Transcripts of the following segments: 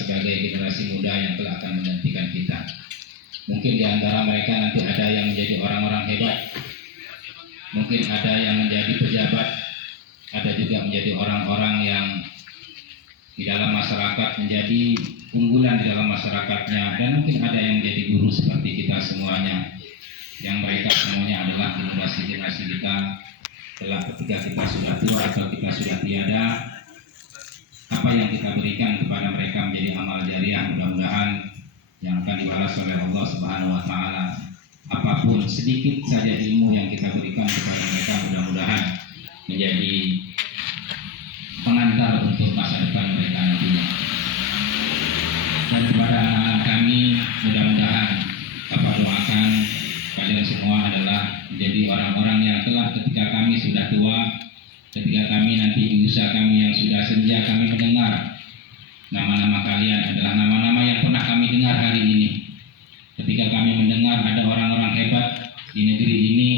sebagai generasi muda yang kelak akan menggantikan kita. Mungkin di antara mereka nanti ada yang menjadi orang-orang hebat, mungkin ada yang menjadi pejabat, ada juga menjadi orang-orang yang di dalam masyarakat menjadi unggulan di dalam masyarakatnya, dan mungkin ada yang menjadi guru seperti kita semuanya, yang mereka semuanya adalah generasi-generasi kita kelak ketika kita sudah tua atau kita sudah tiada. Apa yang kita berikan kepada mereka menjadi amal jariah, mudah-mudahan yang akan dibalas oleh Allah Subhanahu wa taala. Apapun sedikit saja ilmu yang kita berikan kepada mereka, mudah-mudahan menjadi pengantar untuk masa depan mereka nantinya. Dan kepada anak-anak kami, mudah-mudahan Bapak doakan kalian semua adalah menjadi orang-orang yang kelak ketika kami sudah tua, ketika kami nanti di usia kami yang sudah senja, kami mendengar nama-nama kalian adalah nama-nama yang pernah kami dengar hari ini. Ketika kami mendengar ada orang-orang hebat di negeri ini,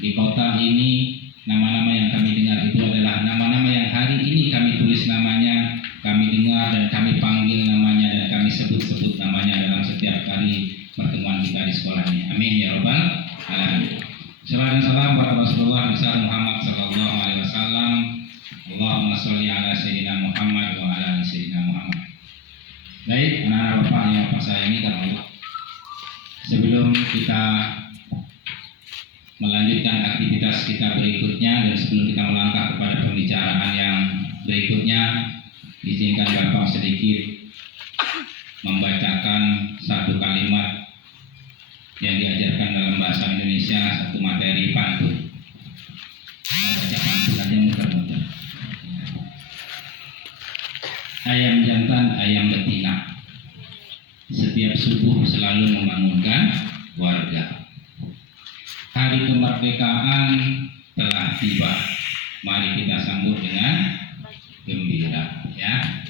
di kota ini, nama-nama yang kami dengar itu adalah nama-nama yang hari ini kami tulis namanya, kami dengar dan kami panggil namanya, dan kami sebut-sebut namanya dalam setiap kali pertemuan kita di sekolah ini. Amin ya rabbal alamin. Salam dan salam pada Rasulullah besar Muhammad sallallahu alaihi wasallam. Allahumma sholli ala sayyidina Muhammad wa ala ali sayyidina Muhammad. Baik, anak-anak Bapak yang Bapak sayangi karena Allah, sebelum kita melanjutkan aktivitas kita berikutnya dan sebelum kita melangkah kepada pembicaraan yang berikutnya, izinkan Bapak sedikit membacakan satu kalimat yang diajarkan dalam bahasa Indonesia, satu materi pantun. Baca pantun aja muter-muter. Ayam jantan, ayam betina, setiap subuh selalu membangunkan warga. Hari kemerdekaan telah tiba, mari kita sambut dengan gembira. Ya.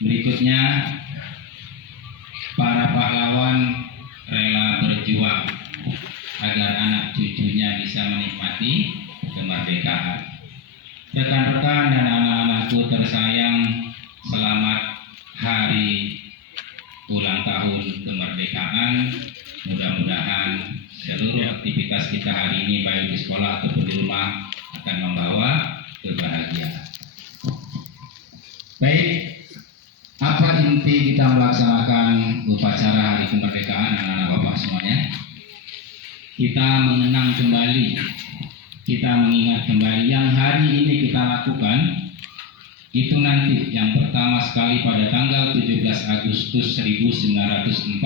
Berikutnya, para pahlawan rela berjuang agar anak cucunya bisa menikmati kemerdekaan. Rekan-rekan dan anak-anakku tersayang, selamat hari ulang tahun kemerdekaan. Mudah-mudahan seluruh aktivitas kita hari ini baik di sekolah ataupun di rumah akan membawa kebahagiaan. Baik, apa inti kita melaksanakan upacara hari kemerdekaan anak-anak Bapak semuanya? Kita mengenang kembali, kita mengingat kembali yang hari ini kita lakukan. Itu nanti yang pertama sekali pada tanggal 17 Agustus 1945.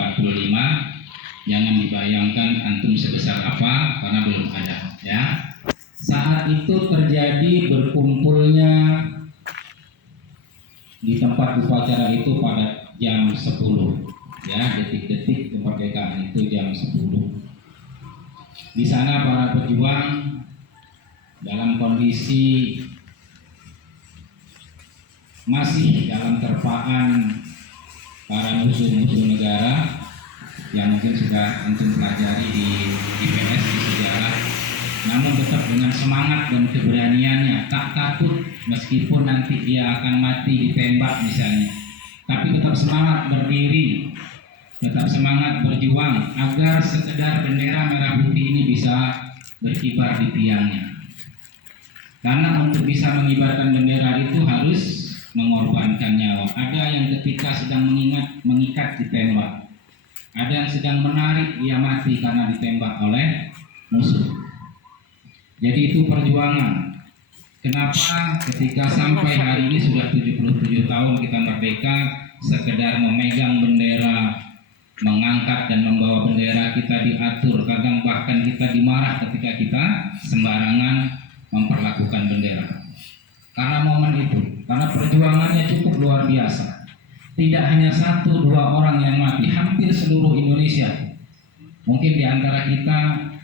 Jangan dibayangkan antum sebesar apa karena belum ada, ya. Saat itu terjadi berkumpulnya di tempat upacara itu pada jam 10, ya, detik-detik kemerdekaan itu jam 10. Di sana para pejuang dalam kondisi masih dalam terpaan para musuh-musuh negara yang mungkin sudah antum pelajari di IPS, di sejarah, namun tetap dengan semangat dan keberaniannya, tak takut meskipun nanti dia akan mati ditembak misalnya, tapi tetap semangat berdiri, tetap semangat berjuang agar sekedar bendera merah putih ini bisa berkibar di tiangnya. Karena untuk bisa mengibarkan bendera itu harus mengorbankan nyawa. Ada yang ketika sedang mengikat ditembak, ada yang sedang menarik dia mati karena ditembak oleh musuh. Jadi itu perjuangan. Kenapa ketika sampai hari ini sudah 77 tahun kita merdeka, sekedar memegang bendera, mengangkat dan membawa bendera kita diatur, kadang bahkan kita dimarah ketika kita sembarangan memperlakukan bendera. Karena momen itu, karena perjuangannya cukup luar biasa. Tidak hanya 1-2 orang yang mati, hampir seluruh Indonesia. Mungkin di antara kita,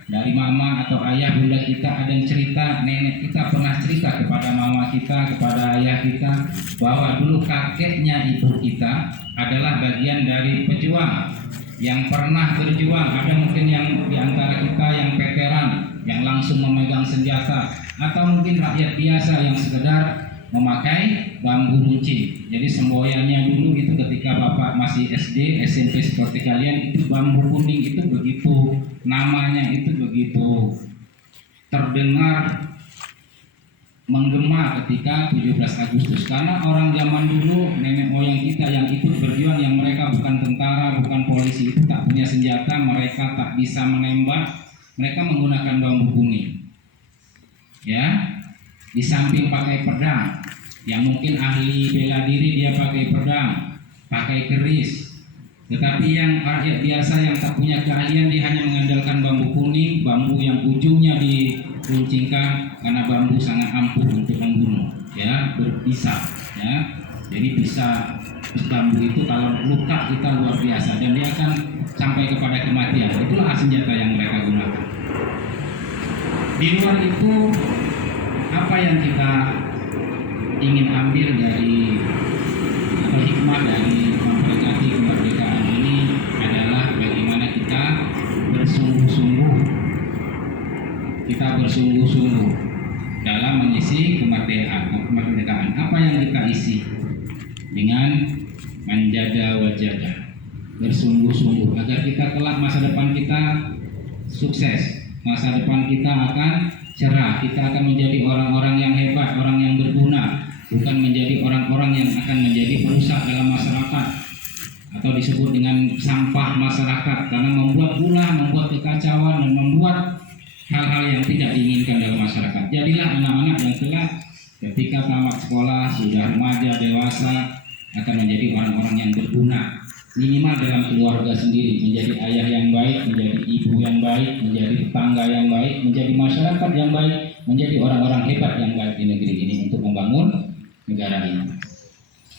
dari mama atau ayah bunda kita ada yang cerita, nenek kita pernah cerita kepada mama kita, kepada ayah kita, bahwa dulu kakeknya ibu kita adalah bagian dari pejuang yang pernah berjuang. Ada mungkin yang di antara kita yang veteran, yang langsung memegang senjata, atau mungkin rakyat biasa yang sekedar memakai bambu runcing. Jadi semboyannya dulu itu ketika Bapak masih SD, SMP seperti kalian, itu bambu kuning itu begitu, namanya itu begitu terdengar menggema ketika 17 Agustus, karena orang zaman dulu, nenek moyang kita yang ikut berjuang, yang mereka bukan tentara, bukan polisi, itu tak punya senjata, mereka tak bisa menembak, mereka menggunakan bambu kuning. Ya, di samping pakai pedang, yang mungkin ahli bela diri dia pakai pedang, pakai keris. Tetapi yang rakyat biasa yang tak punya keahlian, dia hanya mengandalkan bambu kuning, bambu yang ujungnya diruncingkan, karena bambu sangat ampuh untuk membunuh, ya, berpisah, ya. Jadi bisa bambu itu kalau luka kita luar biasa dan dia akan sampai kepada kematian. Itulah senjata yang mereka gunakan. Di luar itu, apa yang kita ingin ambil dari atau hikmah dari memperingati kemerdekaan ini adalah bagaimana kita bersungguh-sungguh dalam mengisi kemerdekaan. Apa yang kita isi? Dengan menjaga wajah, bersungguh-sungguh agar kita kelak masa depan kita sukses, masa depan kita akan cerah, kita akan menjadi orang-orang yang hebat, orang yang berguna, bukan menjadi orang-orang yang akan menjadi perusak dalam masyarakat atau disebut dengan sampah masyarakat, karena membuat ulah, membuat kekacauan, dan membuat hal-hal yang tidak diinginkan dalam masyarakat. Jadilah anak-anak yang kelak ketika tamat sekolah, sudah remaja, dewasa, akan menjadi orang-orang yang berguna, minimal dalam keluarga sendiri, menjadi ayah yang baik, menjadi ibu yang baik, menjadi tetangga yang baik, menjadi masyarakat yang baik, menjadi orang-orang hebat yang baik di negeri ini untuk membangun negara ini.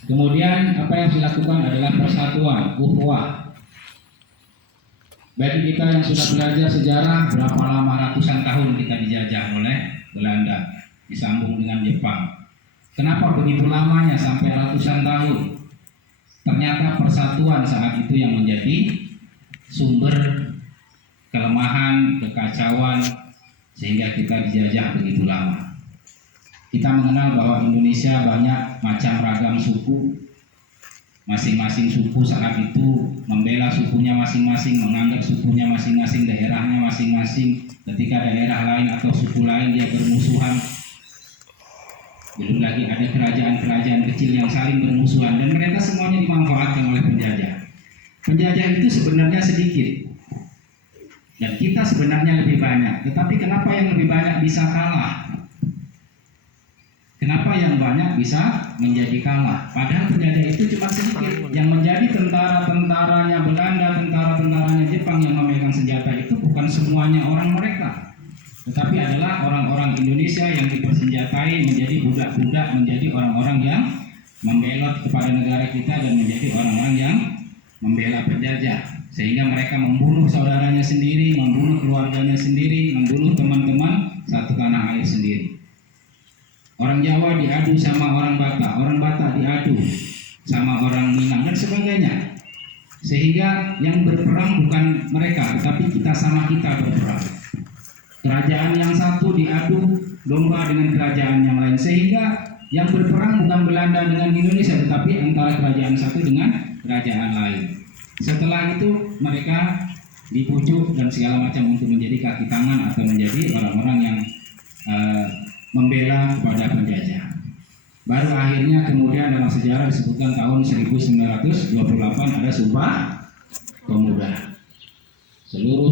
Kemudian apa yang dilakukan adalah persatuan, ukhuwah. Bagi kita yang sudah belajar sejarah, berapa lama ratusan tahun kita dijajah oleh Belanda, disambung dengan Jepang. Kenapa begitu lamanya sampai ratusan tahun? Ternyata persatuan saat itu yang menjadi sumber kelemahan, kekacauan, sehingga kita dijajah begitu lama. Kita mengenal bahwa Indonesia banyak macam ragam suku. Masing-masing suku saat itu membela sukunya masing-masing, menganggap sukunya masing-masing, daerahnya masing-masing. Ketika daerah lain atau suku lain dia bermusuhan, belum lagi ada kerajaan-kerajaan kecil yang saling bermusuhan, dan mereka semuanya dimanfaatkan oleh penjajah. Penjajah itu sebenarnya sedikit dan kita sebenarnya lebih banyak. Tetapi kenapa yang lebih banyak bisa kalah? Kenapa yang banyak bisa menjadi kalah? Padahal penjajah itu cuma sedikit. Yang menjadi tentara-tentaranya Belanda, tentara-tentaranya Jepang yang memegang senjata itu bukan semuanya orang mereka, tetapi adalah orang-orang Indonesia yang dipersenjatai menjadi budak-budak, menjadi orang-orang yang membelot kepada negara kita dan menjadi orang-orang yang membela penjajah, sehingga mereka membunuh saudaranya sendiri, membunuh keluarganya sendiri, membunuh teman-teman satu tanah air sendiri. Orang Jawa diadu sama orang Batak diadu sama orang Minang dan sebagainya, sehingga yang berperang bukan mereka, tetapi kita sama kita berperang. Kerajaan yang satu diadu domba dengan kerajaan yang lain, sehingga yang berperang bukan Belanda dengan Indonesia, tetapi antara kerajaan satu dengan kerajaan lain. Setelah itu mereka dipujuk dan segala macam untuk menjadi kaki tangan atau menjadi orang-orang yang membela kepada penjajah. Baru akhirnya kemudian dalam sejarah disebutkan tahun 1928 ada Sumpah Pemuda. Seluruh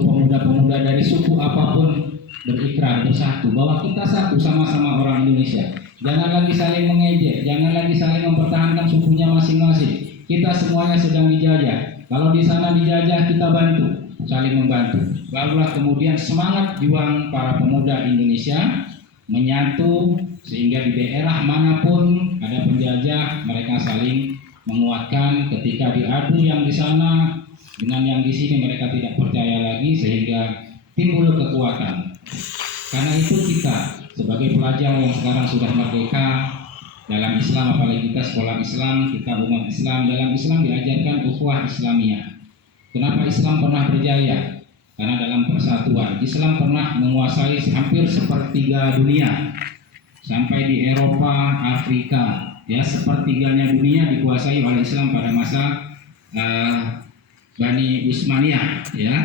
pemuda-pemuda dari suku apapun berikrar bersatu bahwa kita satu, sama-sama orang Indonesia. Jangan lagi saling mengejek, jangan lagi saling mempertahankan sukunya masing-masing. Kita semuanya sedang dijajah. Kalau di sana dijajah, kita bantu, saling membantu. Barulah kemudian semangat juang para pemuda Indonesia menyatu, sehingga di daerah manapun ada penjajah, mereka saling menguatkan. Ketika diadu yang di sana dengan yang di sini, mereka tidak percaya lagi, sehingga timbul kekuatan. Karena itu kita sebagai pelajar yang sekarang sudah merdeka dalam Islam, apalagi kita sekolah Islam, kita umat Islam, dalam Islam diajarkan ukhuwah Islamiyah. Kenapa Islam pernah berjaya? Karena dalam persatuan. Islam pernah menguasai hampir sepertiga dunia. sampai di Eropa, Afrika, ya sepertiganya dunia dikuasai oleh Islam pada masa Bani Utsmaniyah, ya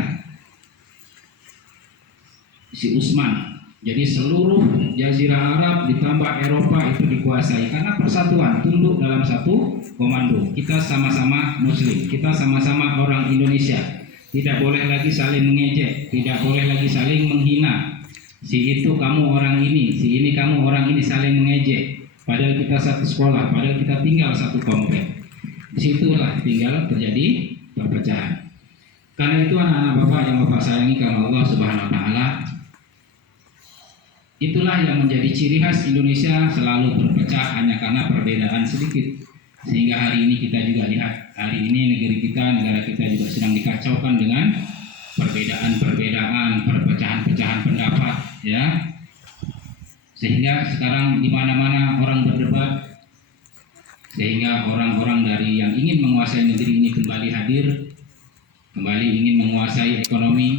si Utsman. Jadi seluruh Jazirah Arab ditambah Eropa itu dikuasai karena persatuan, tunduk dalam satu komando. Kita sama-sama Muslim, kita sama-sama orang Indonesia. Tidak boleh lagi saling mengejek, tidak boleh lagi saling menghina. Si itu kamu orang ini, si ini kamu orang ini, saling mengejek. Padahal kita satu sekolah, padahal kita tinggal satu komplek. Disitulah tinggal terjadi perpecahan. Karena itu anak-anak Bapak yang Bapak sayangi karena Allah Subhanahu Wa Taala, itulah yang menjadi ciri khas Indonesia, selalu berpecah hanya karena perbedaan sedikit. Sehingga hari ini kita juga lihat, hari ini negara kita juga sedang dikacaukan dengan perbedaan, perpecahan-pecahan pendapat, ya. Sehingga sekarang di mana-mana orang berdebat, sehingga orang-orang dari yang ingin menguasai negeri ini kembali hadir, kembali ingin menguasai ekonomi,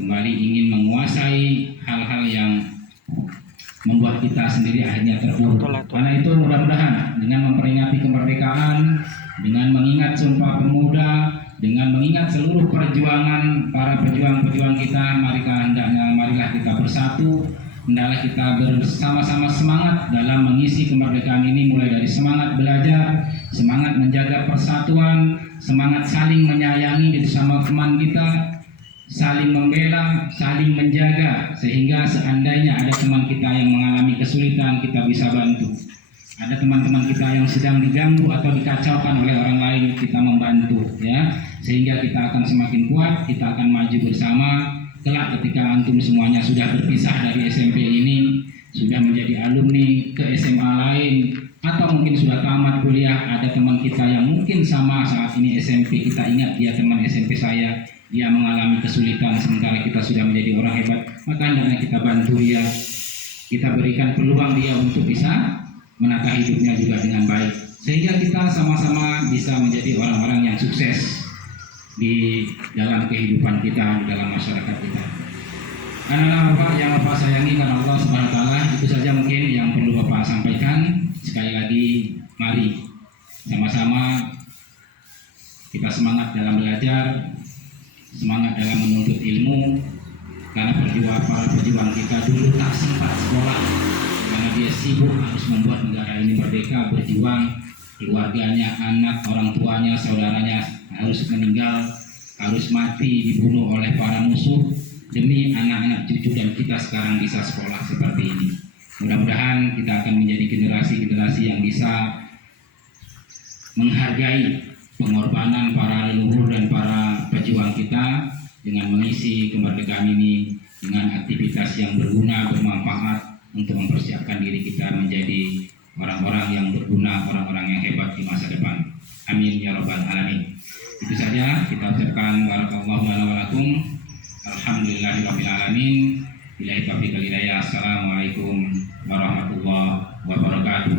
kembali ingin menguasai hal-hal yang membuat kita sendiri akhirnya terpuruk. Karena itu mudah-mudahan dengan memperingati kemerdekaan, dengan mengingat Sumpah Pemuda, dengan mengingat seluruh perjuangan para pejuang-pejuang kita, marilah kita bersatu, hendaklah kita bersama-sama semangat dalam mengisi kemerdekaan ini, mulai dari semangat belajar, semangat menjaga persatuan, semangat saling menyayangi bersama teman kita, saling membela, saling menjaga, sehingga seandainya ada teman kita yang mengalami kesulitan, kita bisa bantu. Ada teman-teman kita yang sedang diganggu atau dikacaukan oleh orang lain, kita membantu, ya, sehingga kita akan semakin kuat, kita akan maju bersama. Kelak ketika antum semuanya sudah berpisah dari SMP ini, sudah menjadi alumni ke SMA lain, atau mungkin sudah tamat kuliah, ada teman kita yang mungkin sama saat ini SMP, kita ingat dia teman SMP saya, dia mengalami kesulitan sementara kita sudah menjadi orang hebat, maka hendaknya kita bantu dia, kita berikan peluang dia untuk bisa menata hidupnya juga dengan baik, sehingga kita sama-sama bisa menjadi orang-orang yang sukses di dalam kehidupan kita, di dalam masyarakat kita. Anak-anak Bapak yang Bapak sayangi karena Allah Subhanahu Wa Taala, itu saja mungkin yang perlu Bapak sampaikan. Sekali lagi, mari sama-sama kita semangat dalam belajar, semangat dalam menuntut ilmu, karena para pejuang kita dulu tak sempat sekolah karena dia sibuk harus membuat negara ini merdeka, berjuang, keluarganya, anak, orang tuanya, saudaranya harus meninggal, harus mati, dibunuh oleh para musuh demi anak-anak cucu dan kita sekarang bisa sekolah seperti ini. Mudah-mudahan kita akan menjadi generasi-generasi yang bisa menghargai pengorbanan para leluhur dan para pejuang kita dengan mengisi kemerdekaan ini dengan aktivitas yang berguna, bermanfaat untuk mempersiapkan diri kita menjadi orang-orang yang berguna, orang-orang yang hebat di masa depan. Amin ya rabbal alamin. Itu saja, kita ucapkan barakallahu lana wa lakum. Alhamdulillahirabbil alamin. Billahi taufiq wal hidayah. Assalamualaikum warahmatullahi wabarakatuh.